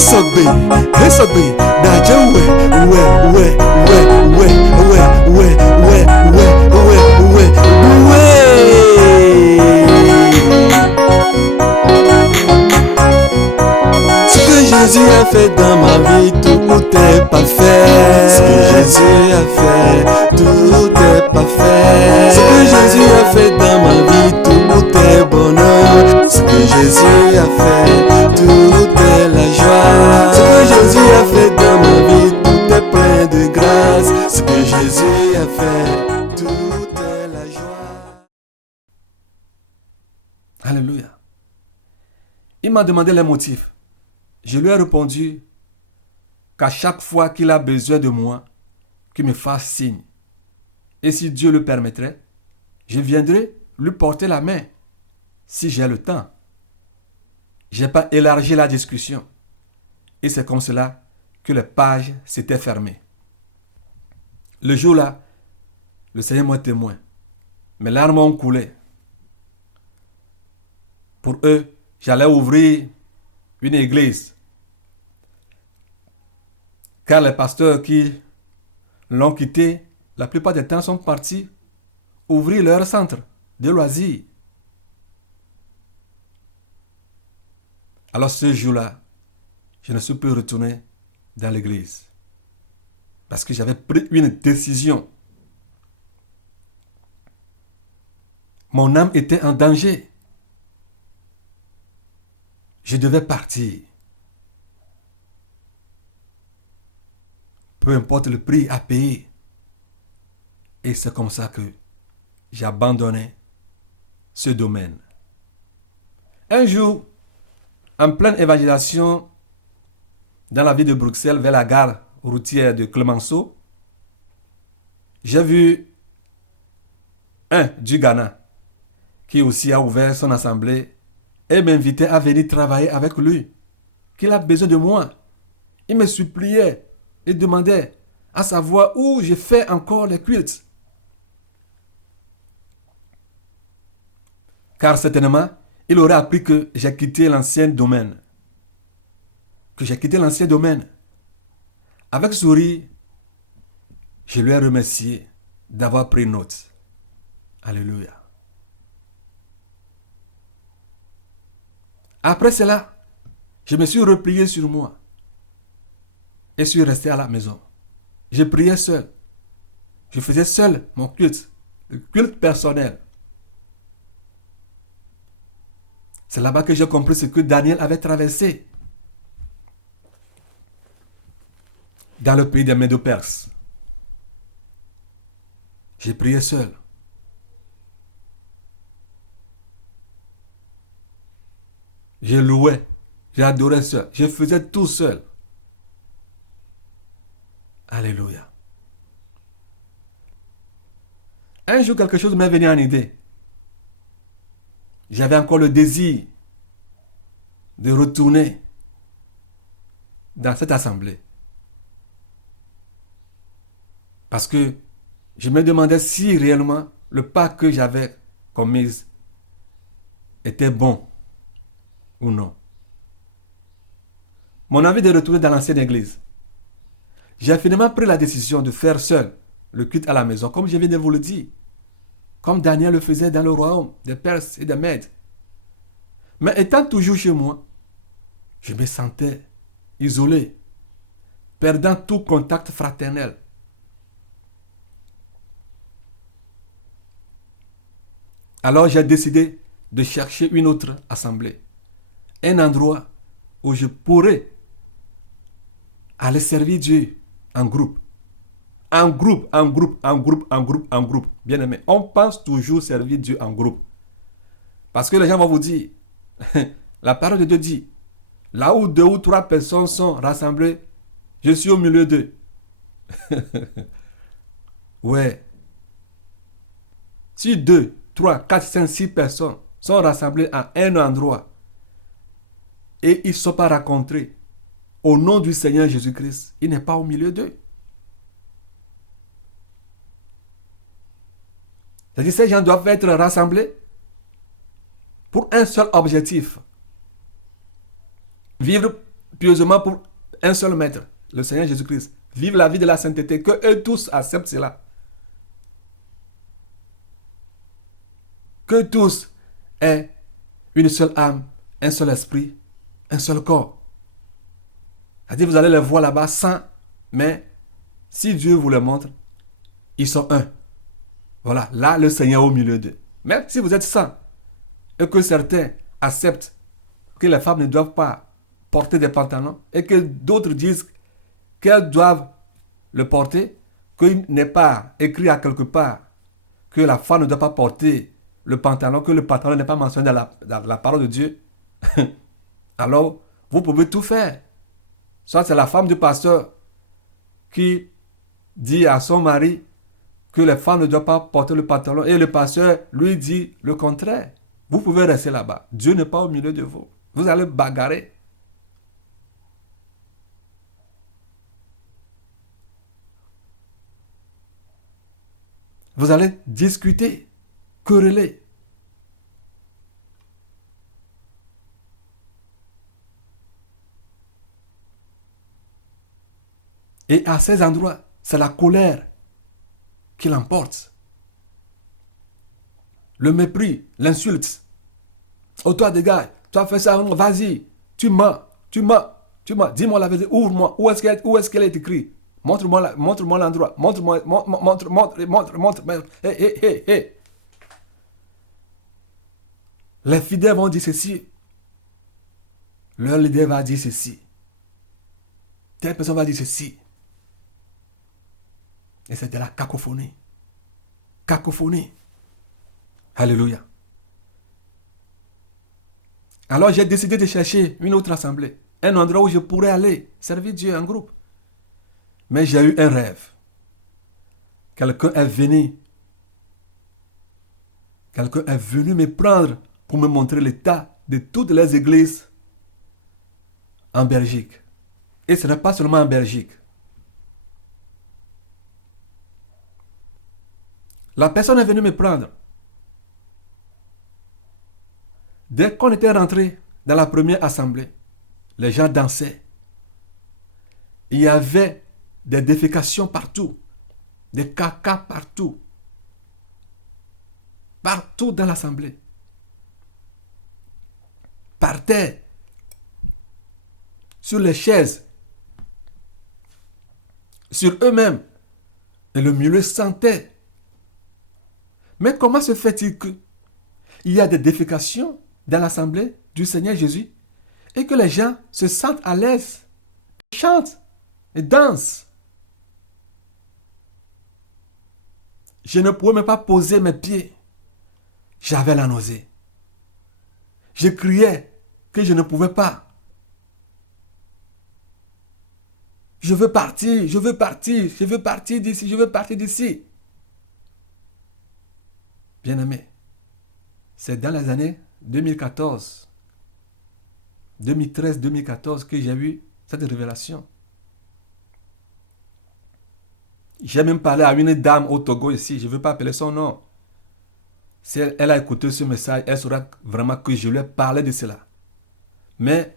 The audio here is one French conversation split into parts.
Hesogbe, Daja Ce que Jésus a fait dans ma vie, tout est parfait. Ce que Jésus a fait, tout est parfait. Ce que Jésus a fait dans ma vie, tout est bonheur. Ce que Jésus a fait, tout est la joie. Ce que Jésus a fait dans ma vie, tout est plein de grâce. Ce que Jésus a fait, tout est la joie. Alléluia. Il m'a demandé les motifs. Je lui ai répondu qu'à chaque fois qu'il a besoin de moi, qu'il me fasse signe. Et si Dieu le permettrait, je viendrai lui porter la main, si j'ai le temps. Je n'ai pas élargi la discussion. Et c'est comme cela que les pages s'étaient fermées. Le jour-là, le Seigneur m'a témoin. Mes larmes ont coulé. Pour eux, j'allais ouvrir une église. Car les pasteurs qui l'ont quitté, la plupart du temps sont partis ouvrir leur centre de loisirs. Alors ce jour-là, je ne suis plus retourné dans l'église. Parce que j'avais pris une décision. Mon âme était en danger. Je devais partir. Peu importe le prix à payer. Et c'est comme ça que j'ai abandonné ce domaine. Un jour, en pleine évangélisation dans la ville de Bruxelles, vers la gare routière de Clemenceau, j'ai vu un du Ghana qui aussi a ouvert son assemblée et m'invitait à venir travailler avec lui, qu'il a besoin de moi. Il me suppliait et demandait à savoir où je fais encore les cultes. Car certainement, il aurait appris que j'ai quitté l'ancien domaine. Avec sourire, je lui ai remercié d'avoir pris note. Alléluia. Après cela, je me suis replié sur moi et suis resté à la maison. Je priais seul. Je faisais seul mon culte, le culte personnel. C'est là-bas que j'ai compris ce que Daniel avait traversé dans le pays des Médo-Perses. J'ai prié seul. Je louais, j'adorais seul, je faisais tout seul. Alléluia. Un jour, quelque chose m'est venu en idée. J'avais encore le désir de retourner dans cette assemblée. Parce que je me demandais si réellement le pas que j'avais commis était bon ou non. Mon envie de retourner dans l'ancienne église. J'ai finalement pris la décision de faire seul le culte à la maison, comme je viens de vous le dire. Comme Daniel le faisait dans le royaume des Perses et des Mèdes. Mais étant toujours chez moi, je me sentais isolé, perdant tout contact fraternel. Alors j'ai décidé de chercher une autre assemblée. Un endroit où je pourrais aller servir Dieu en groupe. En groupe. Bien aimé, on pense toujours servir Dieu en groupe. Parce que les gens vont vous dire, la parole de Dieu dit, là où 2 ou 3 personnes sont rassemblées, je suis au milieu d'eux. Ouais. Si 2, 3, 4, 5, 6 personnes sont rassemblées à un endroit et ils ne sont pas rencontrés au nom du Seigneur Jésus-Christ, il n'est pas au milieu d'eux. C'est-à-dire que ces gens doivent être rassemblés pour un seul objectif. Vivre pieusement pour un seul maître, le Seigneur Jésus-Christ. Vivre la vie de la sainteté, que eux tous acceptent cela. Que tous aient une seule âme, un seul esprit, un seul corps. C'est-à-dire, vous allez les voir là-bas sans, mais si Dieu vous le montre, ils sont un. Voilà, là, le Seigneur au milieu d'eux. Même si vous êtes sans, et que certains acceptent que les femmes ne doivent pas porter des pantalons, et que d'autres disent qu'elles doivent le porter, qu'il n'est pas écrit à quelque part que la femme ne doit pas porter le pantalon, que le pantalon n'est pas mentionné dans la parole de Dieu, alors vous pouvez tout faire. Soit c'est la femme du pasteur qui dit à son mari que les femmes ne doivent pas porter le pantalon et le pasteur lui dit le contraire. Vous pouvez rester là-bas. Dieu n'est pas au milieu de vous. Vous allez bagarrer. Vous allez discuter, quereller. Et à ces endroits, c'est la colère qui l'emporte. Le mépris, l'insulte. Oh toi, des gars, tu as fait ça, vas-y, tu mens, tu mens, tu mens. Dis-moi la vérité, ouvre-moi, où est-ce qu'elle est écrite? Montre-moi l'endroit, montre. Hé. Les fidèles vont dire ceci. Leur leader va dire ceci. Telle personne va dire ceci. Et c'est de la cacophonie. Cacophonie. Alléluia. Alors j'ai décidé de chercher une autre assemblée. Un endroit où je pourrais aller servir Dieu en groupe. Mais j'ai eu un rêve. Quelqu'un est venu me prendre pour me montrer l'état de toutes les églises en Belgique. Et ce n'est pas seulement en Belgique. La personne est venue me prendre. Dès qu'on était rentré dans la première assemblée, les gens dansaient. Il y avait des défécations partout, des caca partout. Partout dans l'assemblée. Par terre. Sur les chaises. Sur eux-mêmes. Et le milieu sentait. Mais comment se fait-il qu'il y a des défécations dans l'assemblée du Seigneur Jésus et que les gens se sentent à l'aise, chantent et dansent? Je ne pouvais même pas poser mes pieds. J'avais la nausée. Je criais que je ne pouvais pas. Je veux partir d'ici. Bien-aimé, c'est dans les années 2014, 2013-2014 que j'ai eu cette révélation. J'ai même parlé à une dame au Togo ici, je ne veux pas appeler son nom. Si elle a écouté ce message, elle saura vraiment que je lui ai parlé de cela. Mais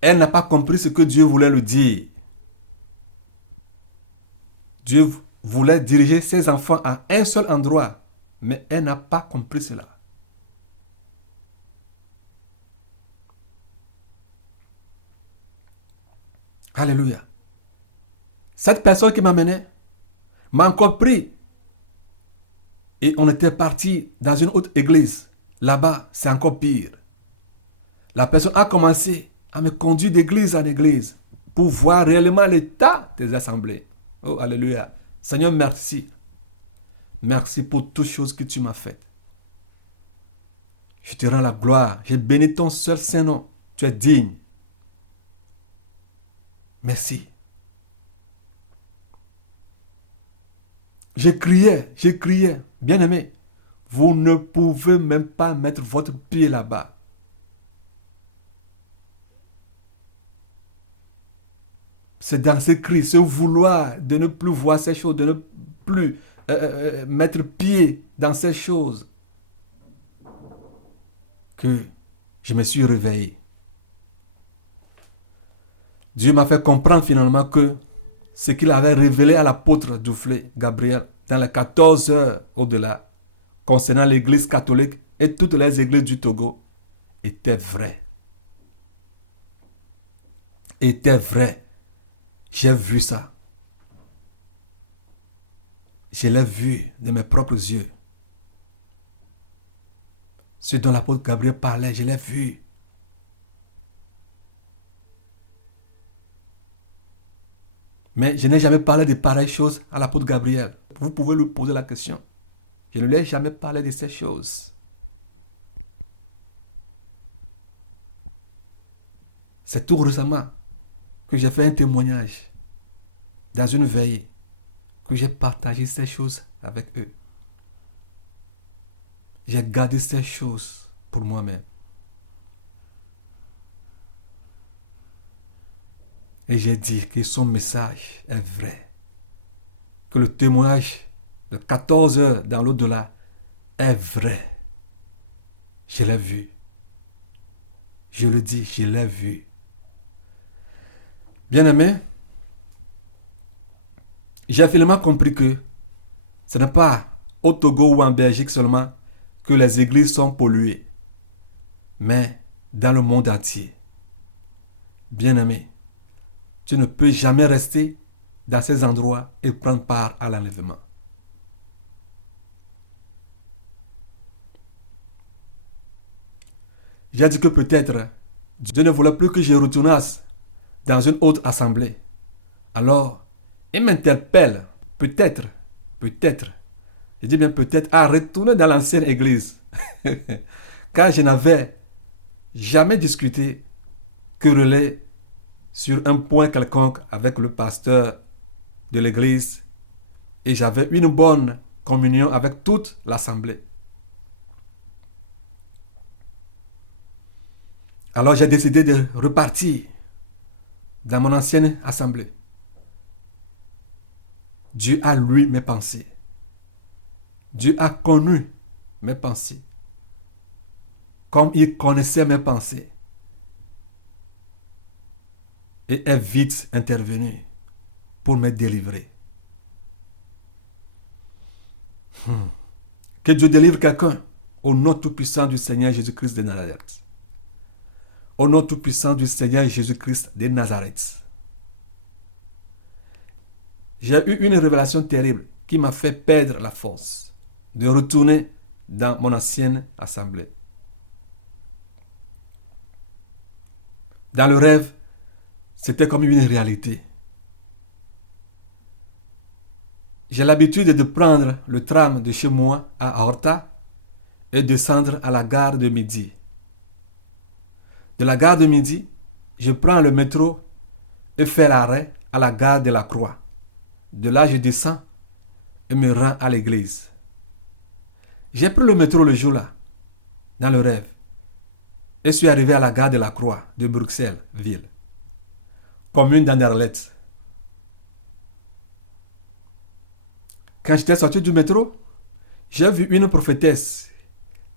elle n'a pas compris ce que Dieu voulait lui dire. Dieu voulait diriger ses enfants à un seul endroit, mais elle n'a pas compris cela. Alléluia. Cette personne qui m'amenait m'a encore pris. Et on était parti dans une autre église. Là-bas, c'est encore pire. La personne a commencé à me conduire d'église en église pour voir réellement l'état des assemblées. Oh, alléluia. Seigneur, merci. Merci pour toutes choses que tu m'as faites. Je te rends la gloire. J'ai béni ton seul saint nom. Tu es digne. Merci. Je criais. Bien-aimé, vous ne pouvez même pas mettre votre pied là-bas. C'est dans ce cri, ce vouloir de ne plus voir ces choses, de ne plus mettre pied dans ces choses, que je me suis réveillé. Dieu m'a fait comprendre finalement que ce qu'il avait révélé à l'apôtre Duflé, Gabriel, dans les 14 heures au-delà, concernant l'église catholique et toutes les églises du Togo, était vrai. Était vrai. J'ai vu ça. Je l'ai vu de mes propres yeux. Ce dont l'apôtre Gabriel parlait, je l'ai vu. Mais je n'ai jamais parlé de pareilles choses à l'apôtre Gabriel. Vous pouvez lui poser la question. Je ne lui ai jamais parlé de ces choses. C'est tout récemment que j'ai fait un témoignage dans une veille, que j'ai partagé ces choses avec eux. J'ai gardé ces choses pour moi-même. Et j'ai dit que son message est vrai. Que le témoignage de 14 heures dans l'au-delà est vrai. Je l'ai vu. Je le dis, je l'ai vu. Bien-aimé, j'ai finalement compris que ce n'est pas au Togo ou en Belgique seulement que les églises sont polluées, mais dans le monde entier. Bien-aimé, tu ne peux jamais rester dans ces endroits et prendre part à l'enlèvement. J'ai dit que peut-être Dieu ne voulait plus que je retournasse dans une autre assemblée. Alors, il m'interpelle, peut-être, je dis bien peut-être, à retourner dans l'ancienne église. Car je n'avais jamais discuté, querellé sur un point quelconque avec le pasteur de l'église et j'avais une bonne communion avec toute l'assemblée. Alors j'ai décidé de repartir dans mon ancienne assemblée. Dieu a lu mes pensées. Dieu a connu mes pensées. Comme il connaissait mes pensées. Et est vite intervenu pour me délivrer. Que Dieu délivre quelqu'un au nom tout-puissant du Seigneur Jésus-Christ de Nazareth. Au nom tout-puissant du Seigneur Jésus-Christ de Nazareth. J'ai eu une révélation terrible qui m'a fait perdre la force de retourner dans mon ancienne assemblée. Dans le rêve, c'était comme une réalité. J'ai l'habitude de prendre le tram de chez moi à Horta et descendre à la gare de Midi. De la gare de Midi, je prends le métro et fais l'arrêt à la gare de la Croix. De là, je descends et me rends à l'église. J'ai pris le métro le jour-là, dans le rêve, et suis arrivé à la gare de la Croix de Bruxelles, ville, commune d'Anderlecht. Quand j'étais sorti du métro, j'ai vu une prophétesse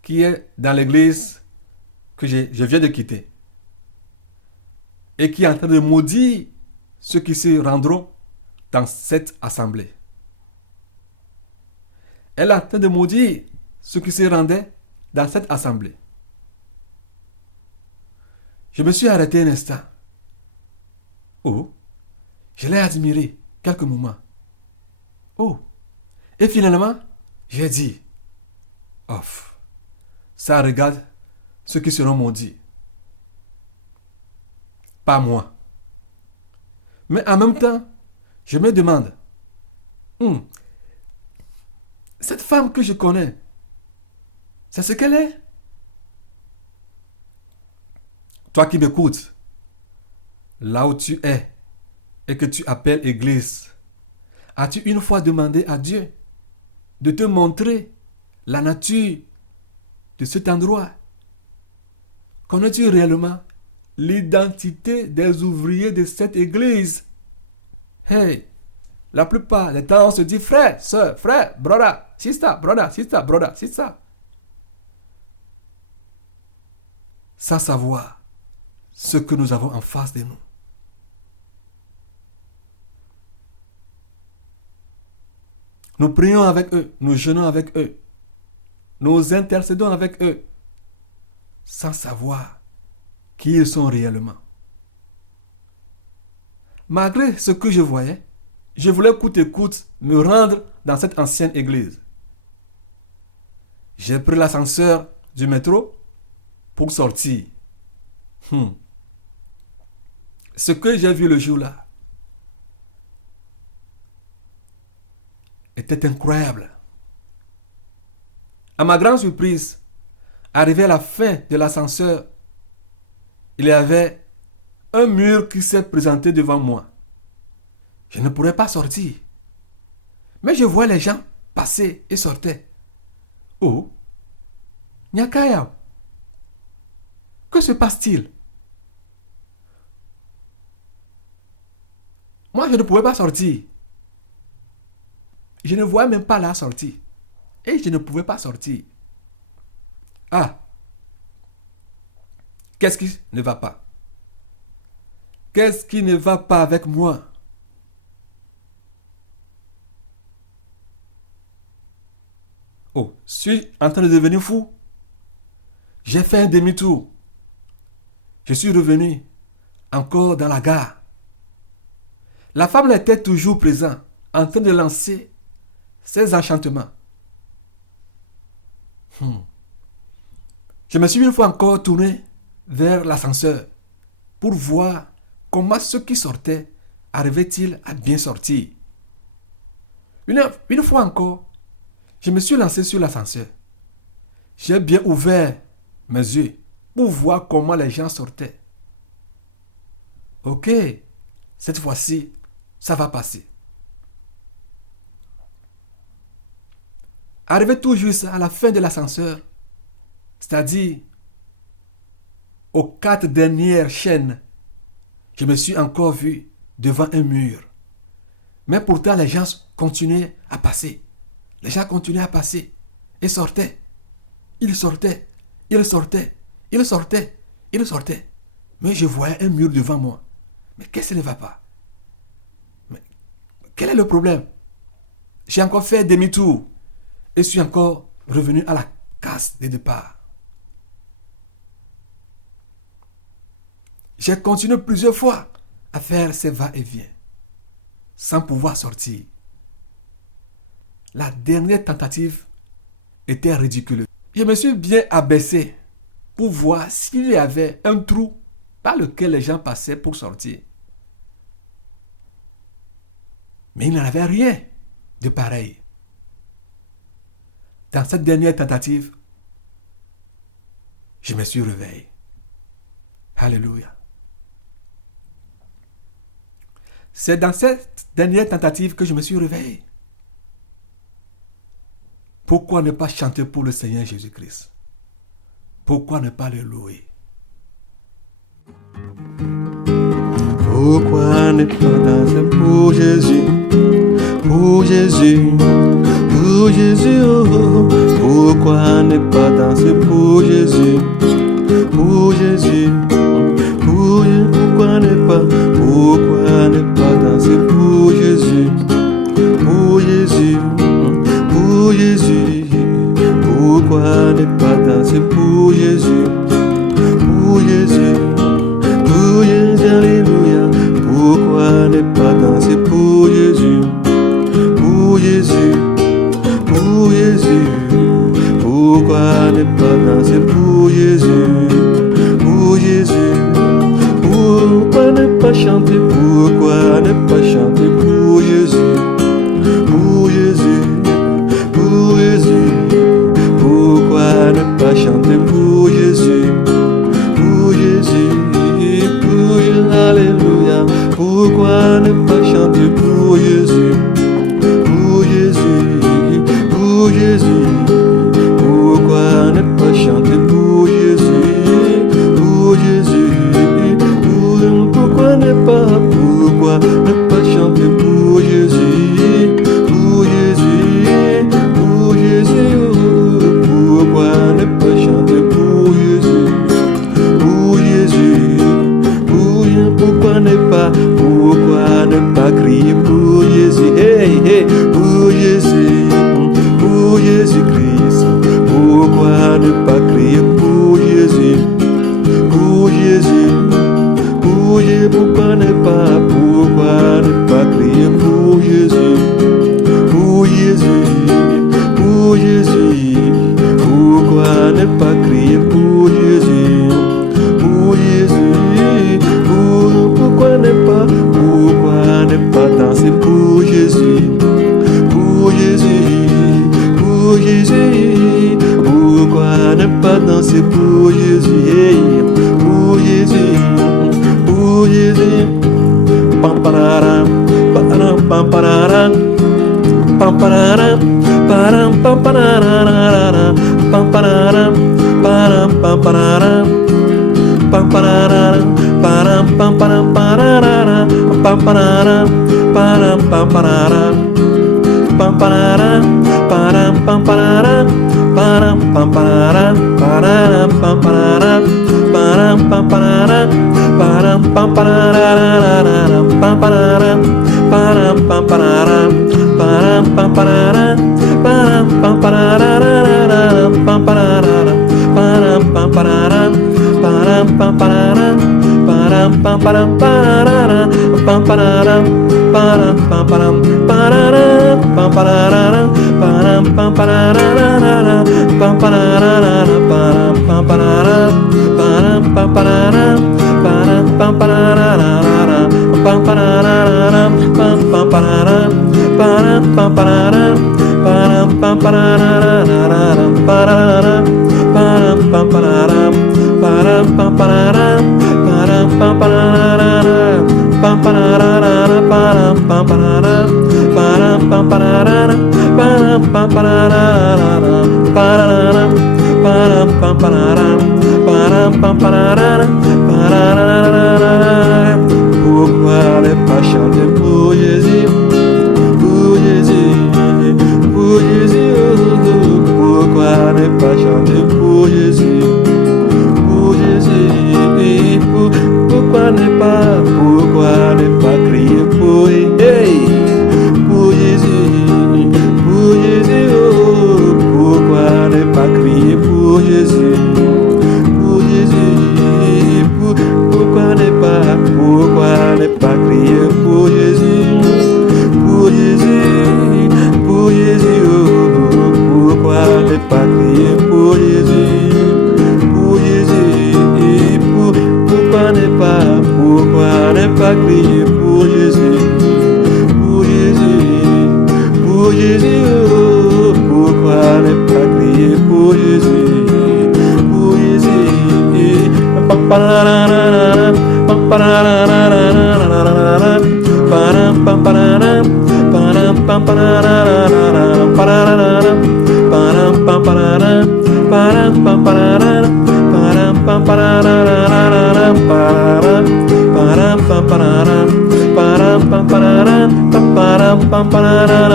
qui est dans l'église que je viens de quitter et qui est en train de maudire ceux qui se rendront dans cette assemblée. Elle est en train de maudire ceux qui se rendaient dans cette assemblée. Je me suis arrêté un instant. Oh, je l'ai admiré quelques moments. Oh, et finalement, j'ai dit, off, ça regarde ceux qui seront maudits. Pas moi. Mais en même temps, je me demande, cette femme que je connais, c'est ce qu'elle est? Toi qui m'écoutes, là où tu es et que tu appelles église, as-tu une fois demandé à Dieu de te montrer la nature de cet endroit? Connais-tu réellement l'identité des ouvriers de cette église? Hey, la plupart des temps on se dit frère, soeur, frère, brother, sister, brother, sister, brother, sister. Sans savoir ce que nous avons en face de nous. Nous prions avec eux, nous jeûnons avec eux, nous intercédons avec eux, sans savoir qui ils sont réellement. Malgré ce que je voyais, je voulais coûte que coûte me rendre dans cette ancienne église. J'ai pris l'ascenseur du métro pour sortir. Ce que j'ai vu le jour-là était incroyable. À ma grande surprise, arrivé à la fin de l'ascenseur, il y avait un mur qui s'est présenté devant moi. Je ne pourrais pas sortir. Mais je vois les gens passer et sortir. Oh, Nyakaya, que se passe-t-il? Moi, je ne pouvais pas sortir. Je ne voyais même pas la sortie. Et je ne pouvais pas sortir. Ah, qu'est-ce qui ne va pas? Qu'est-ce qui ne va pas avec moi? Oh, suis-je en train de devenir fou? J'ai fait un demi-tour. Je suis revenu encore dans la gare. La femme était toujours présente, en train de lancer ses enchantements. Je me suis une fois encore tourné vers l'ascenseur pour voir comment ceux qui sortaient arrivaient-ils à bien sortir. Une fois encore, je me suis lancé sur l'ascenseur. J'ai bien ouvert mes yeux pour voir comment les gens sortaient. Ok, cette fois-ci, ça va passer. Arrivé tout juste à la fin de l'ascenseur, c'est-à-dire aux 4 dernières chaînes, je me suis encore vu devant un mur. Mais pourtant, les gens continuaient à passer. Les gens continuaient à passer et sortaient. Ils sortaient, ils sortaient, ils sortaient, ils sortaient. Mais je voyais un mur devant moi. Mais qu'est-ce qui ne va pas? Mais quel est le problème? J'ai encore fait demi-tour et suis encore revenu à la case de départ. J'ai continué plusieurs fois à faire ces va-et-vient sans pouvoir sortir. La dernière tentative était ridicule. Je me suis bien abaissé pour voir s'il y avait un trou par lequel les gens passaient pour sortir. Mais il n'y avait rien de pareil. Dans cette dernière tentative, je me suis réveillé. Alléluia. C'est dans cette dernière tentative que je me suis réveillé. Pourquoi ne pas chanter pour le Seigneur Jésus-Christ? Pourquoi ne pas le louer? Pourquoi ne pas danser pour Jésus? Pour Jésus, pour Jésus, oh. Pourquoi ne pas danser pour Jésus? Pour Jésus, pourquoi ne pas danser pour Jésus? Pour Jésus, pour Jésus, pourquoi ne pas danser pour Jésus? Pour Jésus, alléluia, pourquoi ne pas danser pour Jésus? Pour Jésus, pour Jésus, pourquoi ne pas danser pour Jésus? Pour Jésus, pourquoi ne pas chanter? Pourquoi ne pas chanter pour Jésus? Pour Jésus, pour Jésus, pourquoi ne pas chanter pour Jésus? Pour Jésus, pour alléluia, pourquoi ne pas chanter pour Jésus? Pour Jésus, pour Jésus, pourquoi ne pas chanter pour Jésus? Pour Jésus, pourquoi ne pas chanter pour Jésus? Pour Jésus, pour Jésus, pourquoi ne pas chanter pour Jésus? Pour Jésus, pourquoi ne pas crier pour Jésus? Hey, hey, pour Jésus. pas, pourquoi ne pas crier pour Jésus, pour Jésus, pour Jésus? Pourquoi ne pas crier pour Jésus, pour Jésus? Pourquoi ne pas danser pour Jésus, pour Jésus, pour Jésus? Pourquoi ne pas danser pour Jésus, pour Jésus, pour Jésus? Pam pararam, param pam pararam, pam pararam, param pam pararam, pam pararam, param pam pararam, pam pararam, param pam param pararam, pam pararam, param pam pararam, pam pararam, param pam pararam, param pam pararam, pararam pam pararam, param pam pararam, param pam pararam, pam pararam, param pam pararam, param pam pararam, param pam pararam, pam pararam, param pam pararam, param pam pararam, param pam param pararam, pam pararam, param pam param pararam, pam pararam, param pam pararam, pam pararam, param pam pararam, param pam pararam, param pam pararam, pam pararam, pam pam pararam, param pam pararam, param pam pararam, pararam, param pam pararam, param pam pararam, param pam pararam, pam pararam, param pam pararam, param pam pararam, param pam pararam, pararam, param pam pararam, param pam pararam, pararam. Pourquoi ne pas chanter pour Jésus, pour Jésus, pour Jésus? Pourquoi ne pas chanter pour Jésus, pour Jésus? Pourquoi ne pas crier pour hey, pour Jésus, pour Jésus? Pourquoi ne pas crier pour Jésus, pour Jésus? Pourquoi ne pas crier pour Jésus, pour Jésus, pour Jésus? Pourquoi ne pas crier pour Jésus, pour Jésus? Pourquoi ne pas crier pour Jésus, pour Jésus, pour Jésus? Pourquoi ne pas crier pour Jésus, pour Jésus? Pam pararam, pam pararam, param pam pararam, param pam pararam, pararam, param pam pararam, param pam pararam, param pam pararam, param pam pararam, param pam pararam, param pam pararam,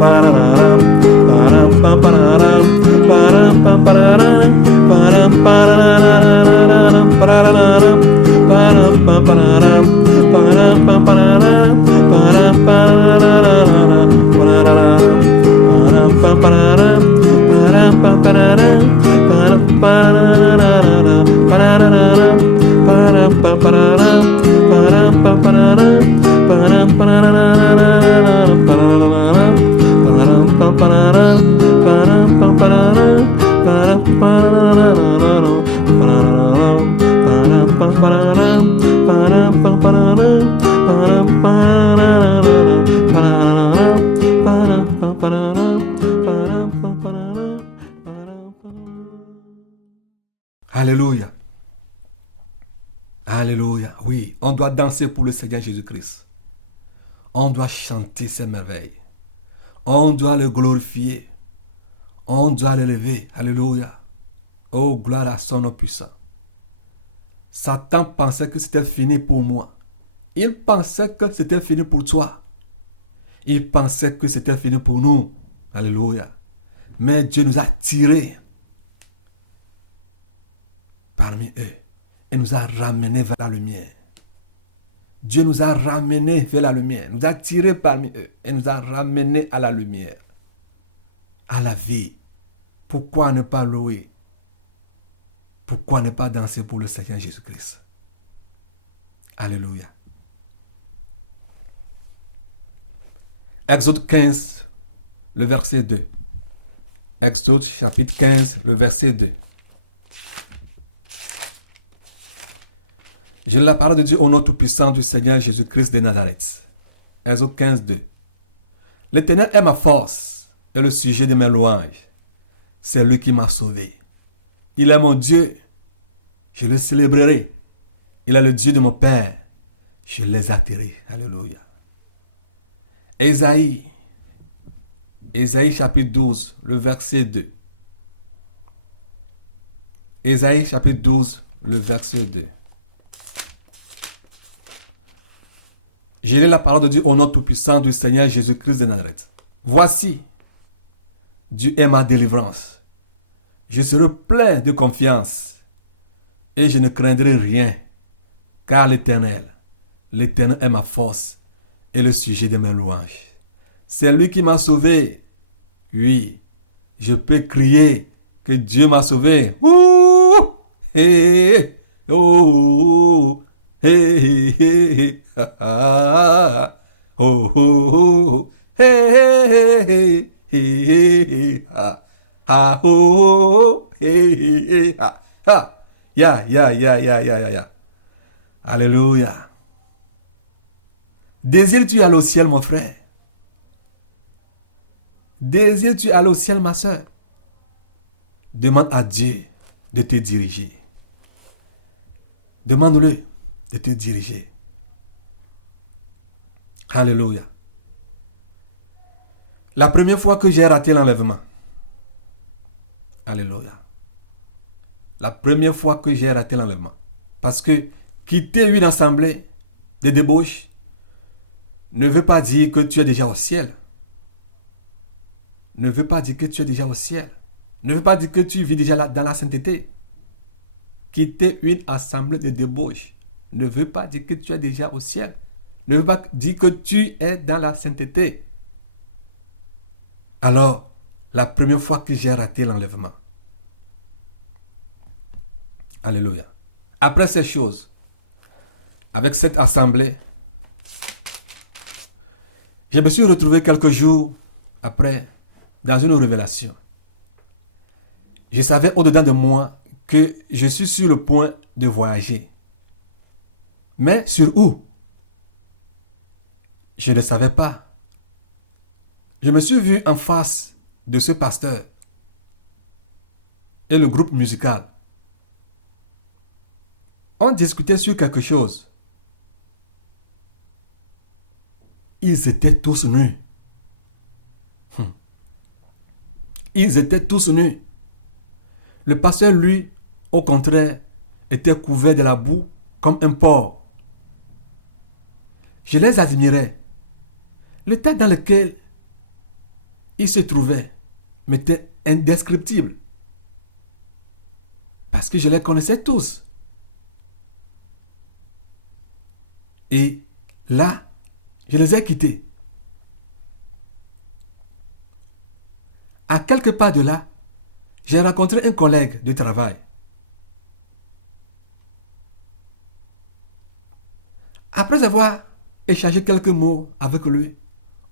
pararam, param pam pararam, param pam pararam, param pararam, pararam, param pam pararam, param pam pararam, param pararam, pararam, param pam pararam, param pam pararam, param pararam, pararam, param pam pararam, param pam pararam, param pararam, pararam, param pam pararam, param pam pararam, param pararam, pararam, param pam pararam, param pam pararam, param pararam, pararam, param pam pararam, param pam pararam, param pararam. Alléluia. Alléluia. Oui, on doit danser pour le Seigneur Jésus-Christ. On doit chanter ses merveilles. On doit le glorifier. On doit l'élever. Alléluia. Oh, gloire à son nom puissant. Satan pensait que c'était fini pour moi. Il pensait que c'était fini pour toi. Il pensait que c'était fini pour nous. Alléluia. Mais Dieu nous a tirés parmi eux et nous a ramenés vers la lumière. Dieu nous a ramenés vers la lumière, nous a tirés parmi eux et nous a ramenés à la lumière, à la vie. Pourquoi ne pas louer? Pourquoi ne pas danser pour le Seigneur Jésus-Christ? Alléluia. Exode 15, le verset 2. Exode chapitre 15, le verset 2. Je lis la parole de Dieu au nom tout-puissant du Seigneur Jésus-Christ de Nazareth. Exode 15, 2. L'Éternel est ma force et le sujet de mes louanges. C'est lui qui m'a sauvé. Il est mon Dieu. Je le célébrerai. Il est le Dieu de mon Père. Je l'exalterai. Alléluia. Ésaïe chapitre 12, le verset 2. Ésaïe chapitre 12, le verset 2. Je lis la parole de Dieu au nom tout-puissant du Seigneur Jésus-Christ de Nazareth. Voici, Dieu est ma délivrance. Je serai plein de confiance et je ne craindrai rien, car l'Éternel est ma force et le sujet de mes louanges. C'est lui qui m'a sauvé. Oui, je peux crier que Dieu m'a sauvé. Ouh! Hey! Oh! Hey! Hey! Ah! Oh! Oh! Hey! Hey! Ah! Ah! Oh! Hey! Ah! Ah! Ya. Alléluia. Désires-tu aller au ciel, mon frère? Désires-tu aller au ciel, ma soeur? Demande à Dieu de te diriger. Demande-le de te diriger. Alléluia. La première fois que j'ai raté l'enlèvement. Alléluia. La première fois que j'ai raté l'enlèvement. Parce que quitter une assemblée de débauche ne veut pas dire que tu es déjà au ciel. Ne veut pas dire que tu es déjà au ciel. Ne veut pas dire que tu vis déjà dans la sainteté. Quitter une assemblée de débauche ne veut pas dire que tu es déjà au ciel. Ne veut pas dire que tu es dans la sainteté. Alors, la première fois que j'ai raté l'enlèvement. Alléluia. Après ces choses, avec cette assemblée, je me suis retrouvé quelques jours après dans une révélation. Je savais au-dedans de moi que je suis sur le point de voyager. Mais sur où? Je ne savais pas. Je me suis vu en face de ce pasteur et le groupe musical. On discutait sur quelque chose. Ils étaient tous nus. Ils étaient tous nus. Le pasteur, lui, au contraire, était couvert de la boue comme un porc. Je les admirais. L'état dans lequel ils se trouvaient m'était indescriptible. Parce que je les connaissais tous. Et là, je les ai quittés. À quelques pas de là, j'ai rencontré un collègue de travail. Après avoir échangé quelques mots avec lui,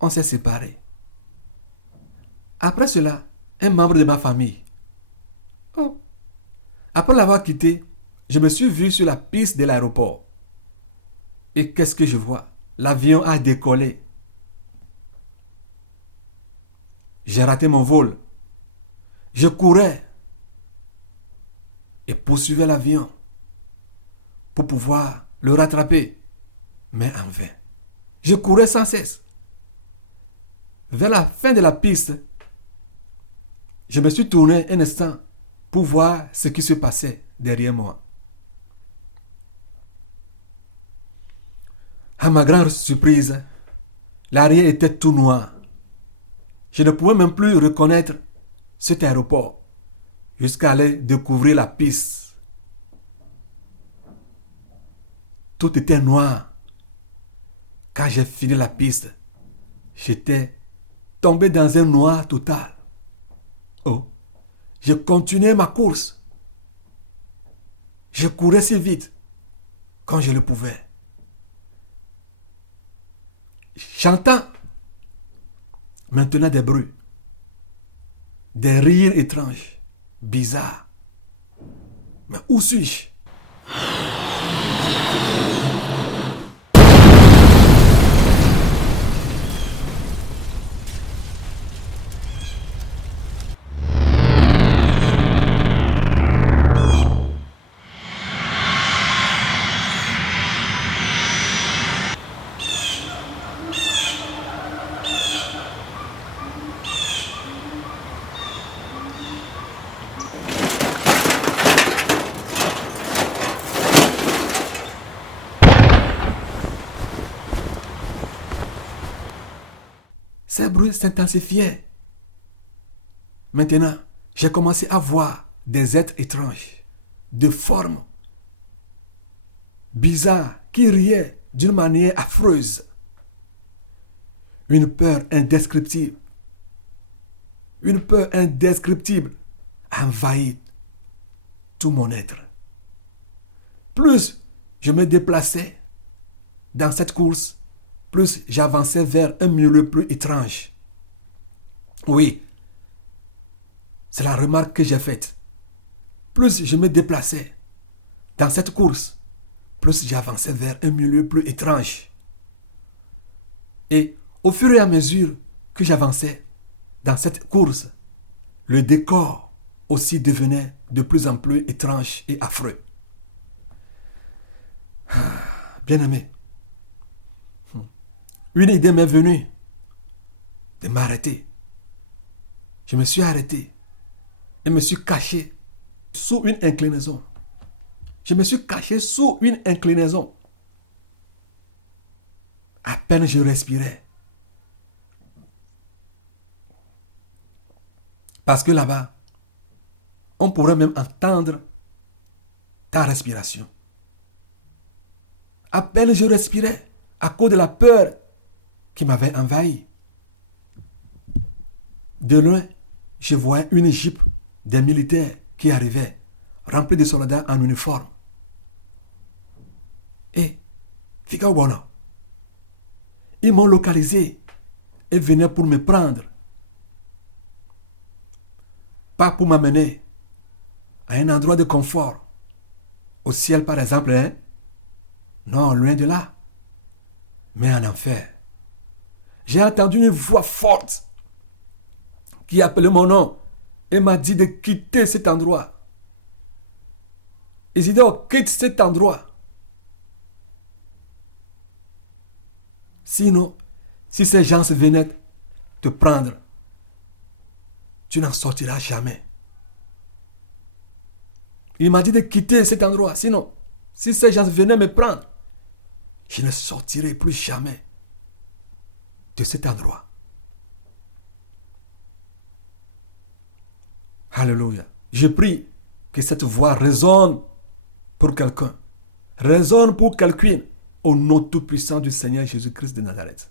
on s'est séparés. Après cela, un membre de ma famille. Après l'avoir quitté, je me suis vu sur la piste de l'aéroport. Et qu'est-ce que je vois? L'avion a décollé. J'ai raté mon vol. Je courais et poursuivais l'avion pour pouvoir le rattraper, mais en vain. Je courais sans cesse. Vers la fin de la piste, je me suis tourné un instant pour voir ce qui se passait derrière moi. À ma grande surprise, l'arrière était tout noir. Je ne pouvais même plus reconnaître cet aéroport jusqu'à aller découvrir la piste. Tout était noir. Quand j'ai fini la piste, j'étais tombé dans un noir total. Oh, je continuais ma course. Je courais si vite quand je le pouvais. J'entends Maintenant des bruits, des rires étranges, bizarres. Mais où suis-je? Ces bruits s'intensifiaient. Maintenant, j'ai commencé à voir des êtres étranges, de formes bizarres, qui riaient d'une manière affreuse. Une peur indescriptible a envahi tout mon être. Plus je me déplaçais dans cette course, plus j'avançais vers un milieu plus étrange. Oui, c'est la remarque que j'ai faite. Plus je me déplaçais dans cette course, plus j'avançais vers un milieu plus étrange. Et au fur et à mesure que j'avançais dans cette course, le décor aussi devenait de plus en plus étrange et affreux. Bien-aimé, une idée m'est venue de m'arrêter. Je me suis arrêté et me suis caché sous une inclinaison. Je me suis caché sous une inclinaison. À peine je respirais. Parce que là-bas, on pourrait même entendre ta respiration. À peine je respirais à cause de la peur qui m'avait envahi. De loin, je voyais une jeep des militaires qui arrivaient, remplis de soldats en uniforme. Et, fika bona, ils m'ont localisé et venaient pour me prendre. Pas pour m'amener à un endroit de confort, au ciel par exemple, hein? Non, loin de là, mais en enfer. J'ai entendu une voix forte qui appelait mon nom et m'a dit de quitter cet endroit. Isidore, quitte cet endroit. Sinon, si ces gens venaient te prendre, tu n'en sortiras jamais. Il m'a dit de quitter cet endroit. Sinon, si ces gens venaient me prendre, je ne sortirai plus jamais de cet endroit. Alléluia. Je prie que cette voix résonne pour quelqu'un. Résonne pour quelqu'un au nom tout-puissant du Seigneur Jésus-Christ de Nazareth.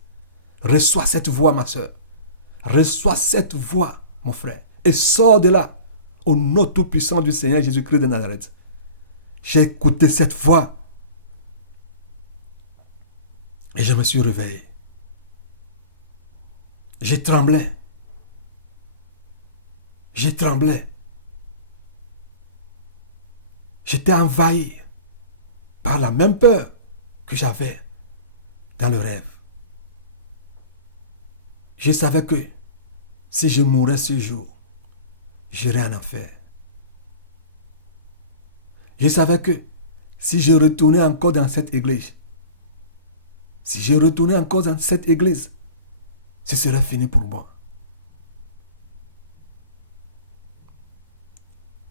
Reçois cette voix, ma soeur. Reçois cette voix, mon frère. Et sors de là au nom tout-puissant du Seigneur Jésus-Christ de Nazareth. J'ai écouté cette voix et je me suis réveillé. J'ai tremblé. J'ai tremblé. J'étais envahi par la même peur que j'avais dans le rêve. Je savais que si je mourais ce jour, j'irais en enfer. Je savais que si je retournais encore dans cette église, ce serait fini pour moi.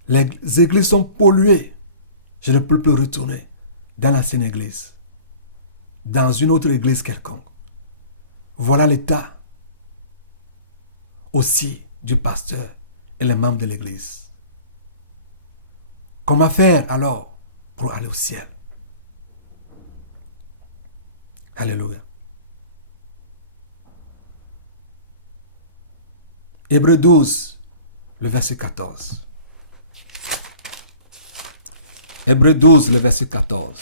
Les églises sont polluées. Je ne peux plus retourner dans l'ancienne église, dans une autre église quelconque. Voilà l'état aussi du pasteur et les membres de l'église. Comment faire alors pour aller au ciel? Alléluia. Hébreux 12, le verset 14. Hébreux 12, le verset 14.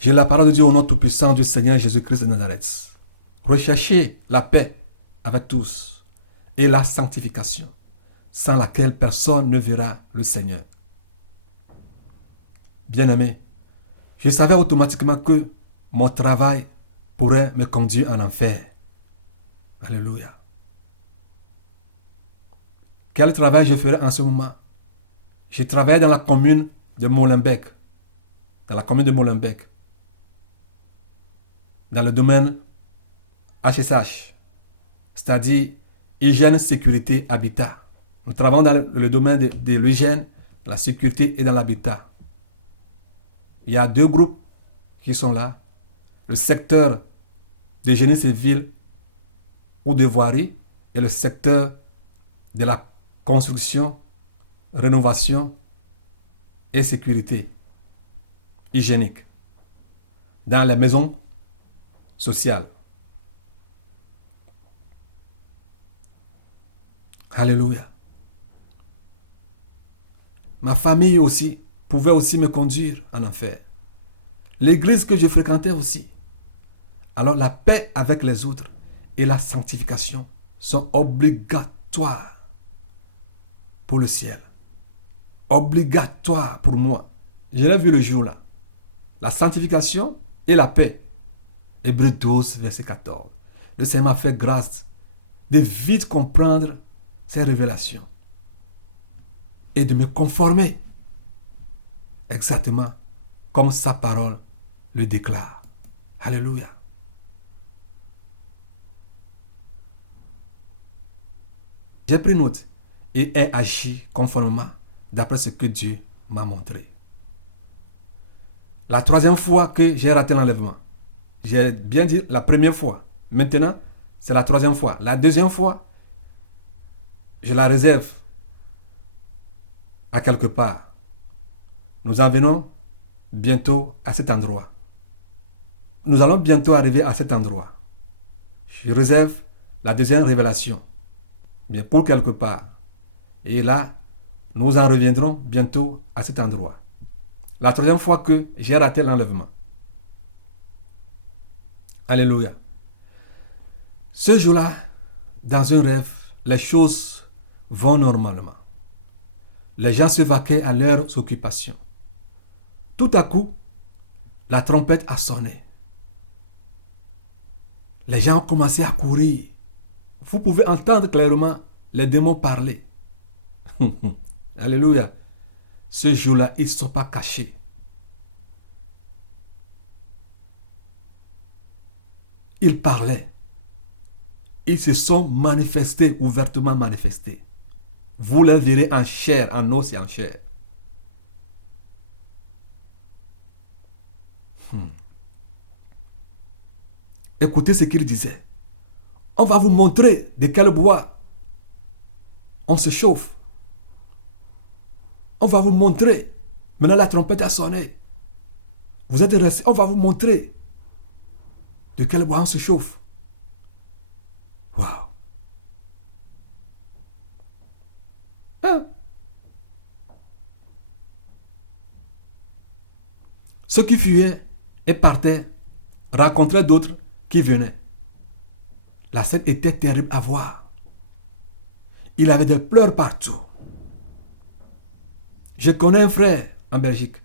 J'ai la parole de Dieu au nom tout-puissant du Seigneur Jésus-Christ de Nazareth. Recherchez la paix avec tous, et la sanctification, sans laquelle personne ne verra le Seigneur. Bien-aimé, je savais automatiquement que mon travail pourrait me conduire en enfer. Alléluia. Quel travail je ferais en ce moment? Je travaillais dans la commune de Molenbeek. Dans la commune de Molenbeek. Dans le domaine HSH. C'est-à-dire hygiène, sécurité, habitat. Nous travaillons dans le domaine de l'hygiène, la sécurité et dans l'habitat. Il y a deux groupes qui sont là. Le secteur de génie civil ou de voirie et le secteur de la construction, rénovation et sécurité hygiénique dans les maisons sociales. Alléluia. Ma famille aussi pouvait aussi me conduire en enfer. L'église que je fréquentais aussi. Alors la paix avec les autres et la sanctification sont obligatoires pour le ciel. Obligatoires pour moi. Je l'ai vu le jour là. La sanctification et la paix. Hébreux 12, verset 14. Le Seigneur m'a fait grâce de vite comprendre ces révélations et de me conformer exactement comme sa parole le déclare. Alléluia. J'ai pris note et ai agi conformément d'après ce que Dieu m'a montré. La troisième fois que j'ai raté l'enlèvement, j'ai bien dit la première fois. Maintenant, c'est la troisième fois. La deuxième fois, je la réserve à quelque part. Nous en venons bientôt à cet endroit. Nous allons bientôt arriver à cet endroit. Je réserve la deuxième révélation. Bien pour quelque part. Et là, nous en reviendrons bientôt à cet endroit. La troisième fois que j'ai raté l'enlèvement. Alléluia. Ce jour-là, dans un rêve, les choses vont normalement. Les gens se vaquaient à leurs occupations. Tout à coup, la trompette a sonné. Les gens ont commencé à courir. Vous pouvez entendre clairement les démons parler. Alléluia. Ce jour-là, ils ne sont pas cachés. Ils parlaient. Ils se sont manifestés, ouvertement manifestés. Vous les verrez en chair, en os et en chair. Écoutez ce qu'il disait. On va vous montrer de quel bois on se chauffe. On va vous montrer. Maintenant, la trompette a sonné. Vous êtes restés. On va vous montrer de quel bois on se chauffe. Waouh. Hein? Ceux qui fuyaient et partaient rencontraient d'autres qui venaient. La scène était terrible à voir. Il avait des pleurs partout. Je connais un frère en Belgique,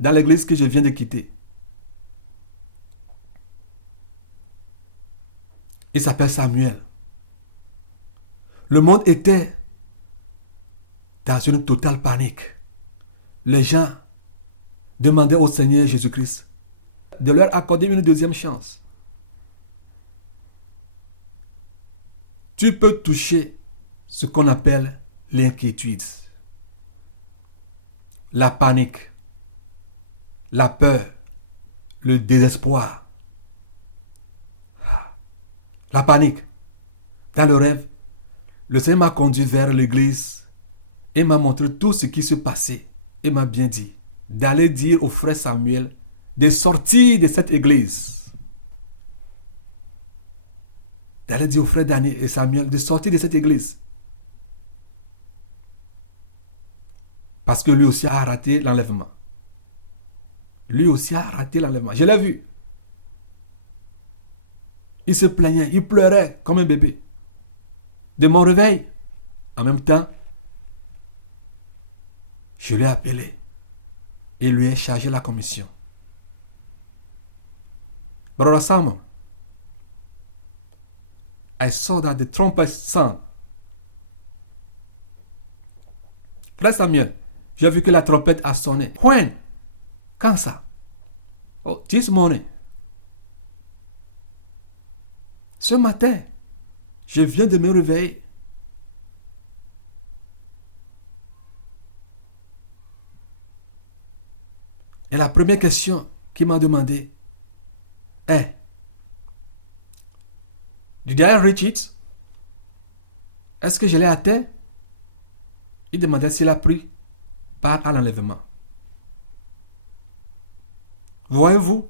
dans l'église que je viens de quitter. Il s'appelle Samuel. Le monde était dans une totale panique. Les gens demandaient au Seigneur Jésus-Christ de leur accorder une deuxième chance. Tu peux toucher ce qu'on appelle l'inquiétude, la panique, la peur, le désespoir. La panique. Dans le rêve, le Seigneur m'a conduit vers l'église et m'a montré tout ce qui se passait et m'a bien dit d'aller dire au frère Samuel de sortir de cette église. D'aller dire au frère Daniel et Samuel de sortir de cette église. Parce que lui aussi a raté l'enlèvement. Lui aussi a raté l'enlèvement. Je l'ai vu. Il se plaignait, il pleurait comme un bébé. de mon réveil. En même temps, je l'ai appelé et lui ai chargé la commission. Brother Simon, I saw that the trumpet sound. Frère Samuel, j'ai vu que la trompette a sonné. When? Quand ça? Oh, this morning. Ce matin, je viens de me réveiller. Et la première question qu'il m'a demandé est: Did I reach it? Est-ce que je l'ai atteint? Il demandait s'il a pris part à l'enlèvement. Voyez-vous,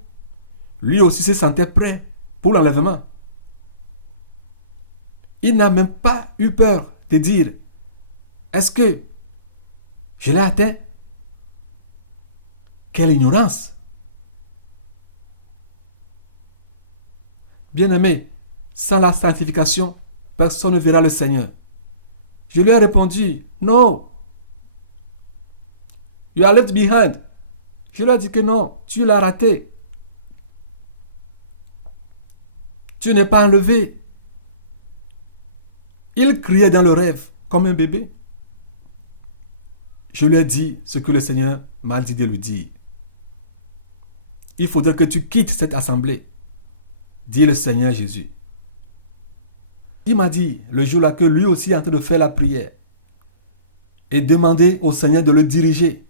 lui aussi se sentait prêt pour l'enlèvement. Il n'a même pas eu peur de dire: est-ce que je l'ai atteint? Quelle ignorance! Bien-aimé, sans la sanctification, personne ne verra le Seigneur. Je lui ai répondu: non. You are left behind. Je lui ai dit que non, tu l'as raté. Tu n'es pas enlevé. Il criait dans le rêve comme un bébé. Je lui ai dit ce que le Seigneur m'a dit de lui dire. Il faudrait que tu quittes cette assemblée, dit le Seigneur Jésus. Il m'a dit le jour-là que lui aussi est en train de faire la prière et demander au Seigneur de le diriger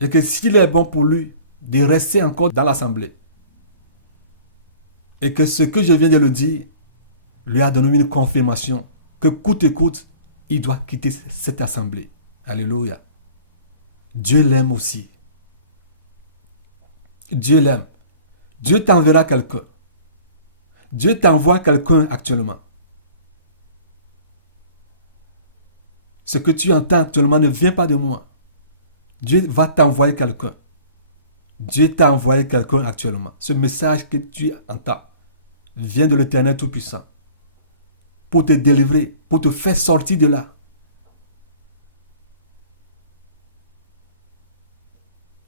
et que s'il est bon pour lui de rester encore dans l'assemblée et que ce que je viens de le dire lui a donné une confirmation que coûte que coûte, il doit quitter cette assemblée. Alléluia. Dieu l'aime aussi. Dieu l'aime. Dieu t'enverra quelqu'un. Dieu t'envoie quelqu'un actuellement. Ce que tu entends actuellement ne vient pas de moi. Dieu va t'envoyer quelqu'un. Dieu t'a envoyé quelqu'un actuellement. Ce message que tu entends vient de l'Éternel Tout-Puissant pour te délivrer, pour te faire sortir de là.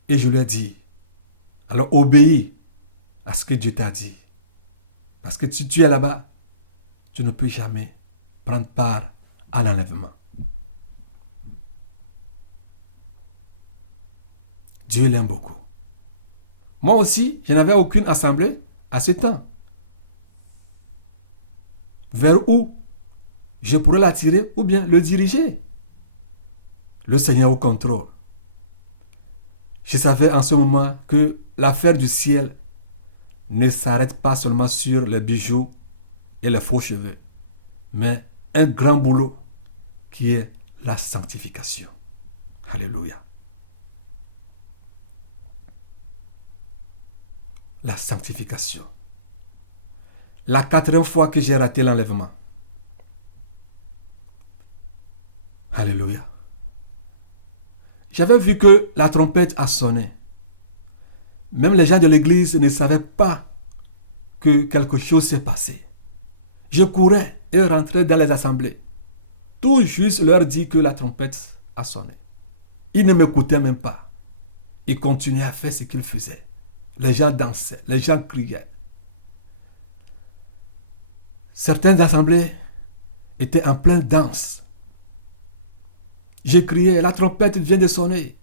Et je lui ai dit, alors obéis à ce que Dieu t'a dit. Parce que si tu es là-bas, tu ne peux jamais prendre part à l'enlèvement. Dieu l'aime beaucoup. Moi aussi, je n'avais aucune assemblée à ce temps. Vers où je pourrais l'attirer ou bien le diriger. Le Seigneur au contrôle. Je savais en ce moment que l'affaire du ciel ne s'arrête pas seulement sur les bijoux et les faux cheveux, mais un grand boulot qui est la sanctification. Alléluia. La sanctification. La 4e fois que j'ai raté l'enlèvement. Alléluia. J'avais vu que la trompette a sonné. Même les gens de l'église ne savaient pas que quelque chose s'est passé. Je courais et rentrais dans les assemblées. Tout juste leur dit que la trompette a sonné. Ils ne m'écoutaient même pas. Ils continuaient à faire ce qu'ils faisaient. Les gens dansaient, les gens criaient. Certaines assemblées étaient en pleine danse. J'ai crié, la trompette vient de sonner.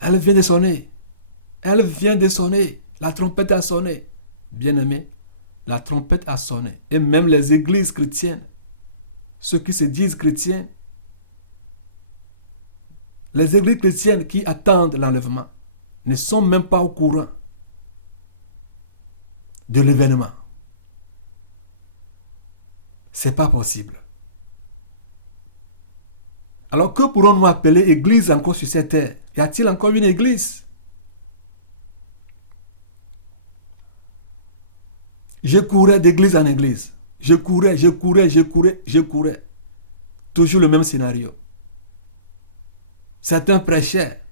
Elle vient de sonner. Elle vient de sonner. La trompette a sonné. Bien-aimé, la trompette a sonné. Et même les églises chrétiennes, ceux qui se disent chrétiens, les églises chrétiennes qui attendent l'enlèvement ne sont même pas au courant de l'événement. C'est pas possible. Alors que pourrons-nous appeler église encore sur cette terre? Y a-t-il encore une église? Je courais d'église en église. Je courais. Toujours le même scénario. Certains prêchaient,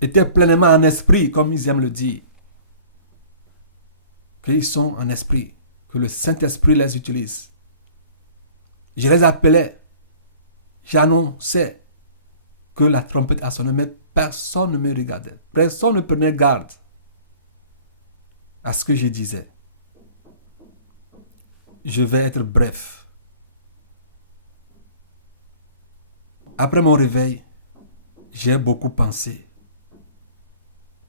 étaient pleinement en esprit, comme ils aiment le dire. Qu'ils sont en esprit, que le Saint-Esprit les utilise. Je les appelais, j'annonçais que la trompette a sonné, mais personne ne me regardait. Personne ne prenait garde à ce que je disais. Je vais être bref. Après mon réveil, j'ai beaucoup pensé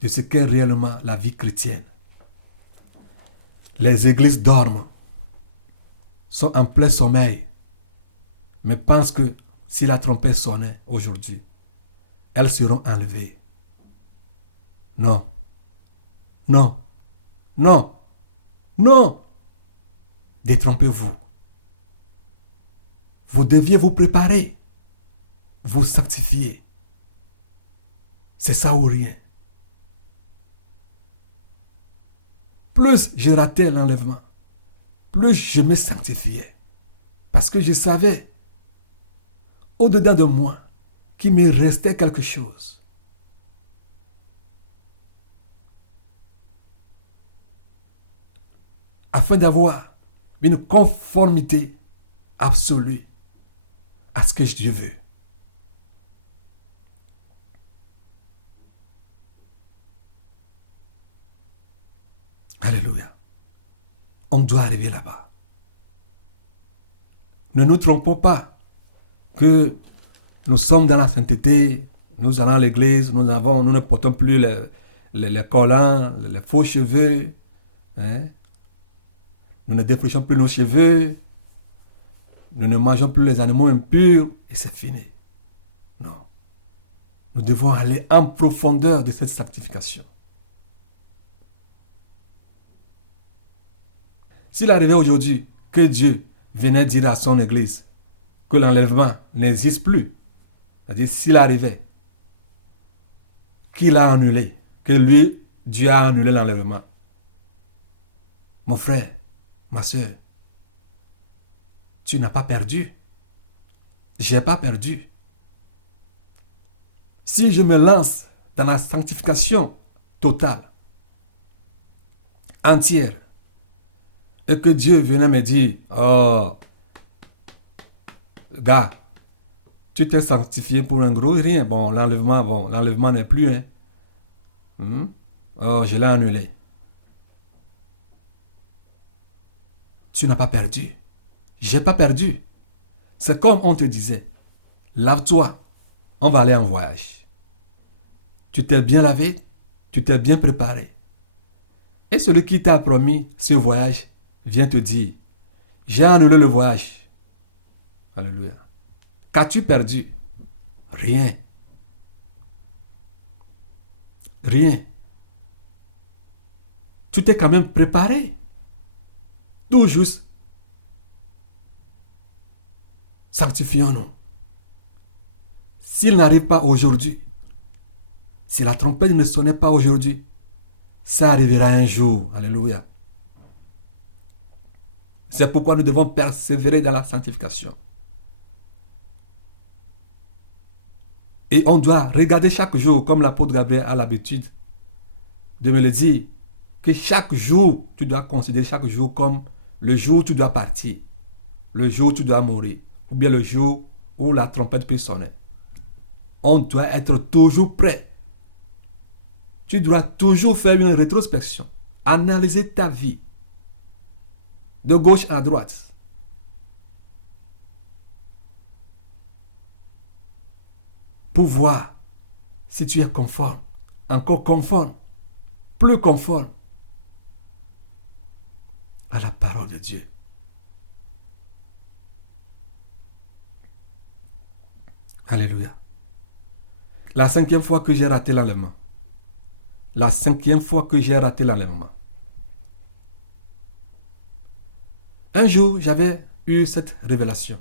de ce qu'est réellement la vie chrétienne. Les églises dorment, sont en plein sommeil, mais pensent que si la trompette sonnait aujourd'hui, elles seront enlevées. Non, non, non, non. Détrompez-vous. Vous deviez vous préparer, vous sanctifier. C'est ça ou rien. Plus je ratais l'enlèvement, plus je me sanctifiais. Parce que je savais, au-dedans de moi, qu'il me restait quelque chose. Afin d'avoir une conformité absolue à ce que Dieu veut. Alléluia. On doit arriver là-bas. Ne nous trompons pas que nous sommes dans la sainteté, nous allons à l'église, nous ne portons plus les collants, les faux cheveux. Hein? Nous ne défrichons plus nos cheveux. Nous ne mangeons plus les animaux impurs. Et c'est fini. Non. Nous devons aller en profondeur de cette sanctification. S'il arrivait aujourd'hui que Dieu venait dire à son église que l'enlèvement n'existe plus, c'est-à-dire s'il arrivait qu'il a annulé, que lui, Dieu a annulé l'enlèvement, mon frère, ma soeur, tu n'as pas perdu. Je n'ai pas perdu. Si je me lance dans la sanctification totale, entière, et que Dieu venait me dire, oh, gars, tu t'es sanctifié pour un gros rien. Bon, l'enlèvement n'est plus. Hein. Oh, je l'ai annulé. Tu n'as pas perdu. J'ai pas perdu. C'est comme on te disait, lave-toi, on va aller en voyage. Tu t'es bien lavé, tu t'es bien préparé. Et celui qui t'a promis ce voyage vient te dire, j'ai annulé le voyage. Alléluia. Qu'as-tu perdu? Rien. Rien. Tu t'es quand même préparé. Tout juste. Sanctifions-nous. S'il n'arrive pas aujourd'hui, si la trompette ne sonnait pas aujourd'hui, ça arrivera un jour. Alléluia. C'est pourquoi nous devons persévérer dans la sanctification. Et on doit regarder chaque jour, comme l'apôtre Gabriel a l'habitude de me le dire, que chaque jour, tu dois considérer chaque jour comme le jour où tu dois partir, le jour où tu dois mourir, ou bien le jour où la trompette peut sonner. On doit être toujours prêt. Tu dois toujours faire une rétrospection, analyser ta vie, de gauche à droite. Pour voir si tu es conforme, encore conforme, plus conforme à la parole de Dieu. Alléluia. La 5e fois que j'ai raté l'enlèvement. La 5e fois que j'ai raté l'enlèvement. Un jour, j'avais eu cette révélation.